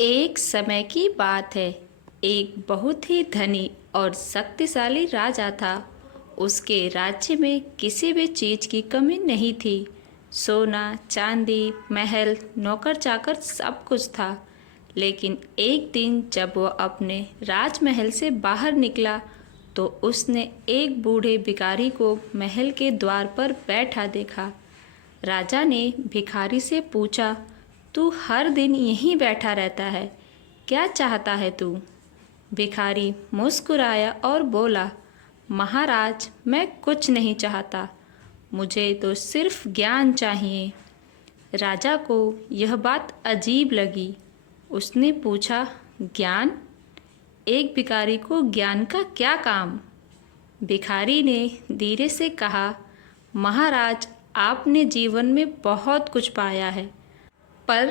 एक समय की बात है। एक बहुत ही धनी और शक्तिशाली राजा था। उसके राज्य में किसी भी चीज़ की कमी नहीं थी। सोना, चांदी, महल, नौकर चाकर सब कुछ था। लेकिन एक दिन जब वह अपने राजमहल से बाहर निकला तो उसने एक बूढ़े भिखारी को महल के द्वार पर बैठा देखा। राजा ने भिखारी से पूछा, तू हर दिन यहीं बैठा रहता है, क्या चाहता है तू? भिखारी मुस्कुराया और बोला, महाराज, मैं कुछ नहीं चाहता, मुझे तो सिर्फ ज्ञान चाहिए। राजा को यह बात अजीब लगी। उसने पूछा, ज्ञान? एक भिखारी को ज्ञान का क्या काम? भिखारी ने धीरे से कहा, महाराज, आपने जीवन में बहुत कुछ पाया है, पर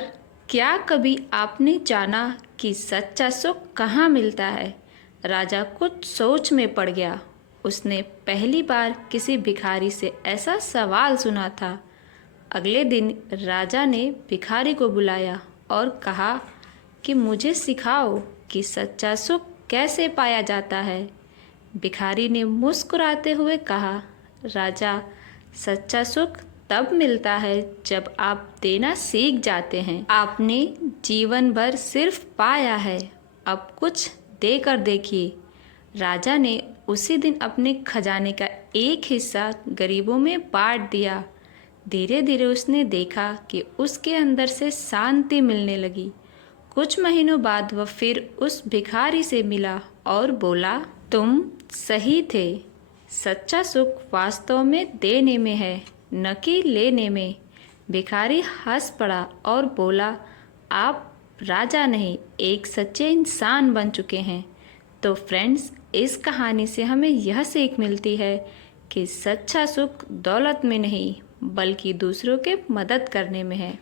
क्या कभी आपने जाना कि सच्चा सुख कहाँ मिलता है? राजा कुछ सोच में पड़ गया। उसने पहली बार किसी भिखारी से ऐसा सवाल सुना था। अगले दिन राजा ने भिखारी को बुलाया और कहा कि मुझे सिखाओ कि सच्चा सुख कैसे पाया जाता है। भिखारी ने मुस्कुराते हुए कहा, राजा, सच्चा सुख तब मिलता है जब आप देना सीख जाते हैं। आपने जीवन भर सिर्फ पाया है, अब कुछ देकर देखिए। राजा ने उसी दिन अपने खजाने का एक हिस्सा गरीबों में बांट दिया। धीरे धीरे उसने देखा कि उसके अंदर से शांति मिलने लगी। कुछ महीनों बाद वह फिर उस भिखारी से मिला और बोला, तुम सही थे, सच्चा सुख वास्तव में देने में है, न कि लेने में। भिखारी हंस पड़ा और बोला, आप राजा नहीं, एक सच्चे इंसान बन चुके हैं। तो फ्रेंड्स, इस कहानी से हमें यह सीख मिलती है कि सच्चा सुख दौलत में नहीं बल्कि दूसरों के मदद करने में है।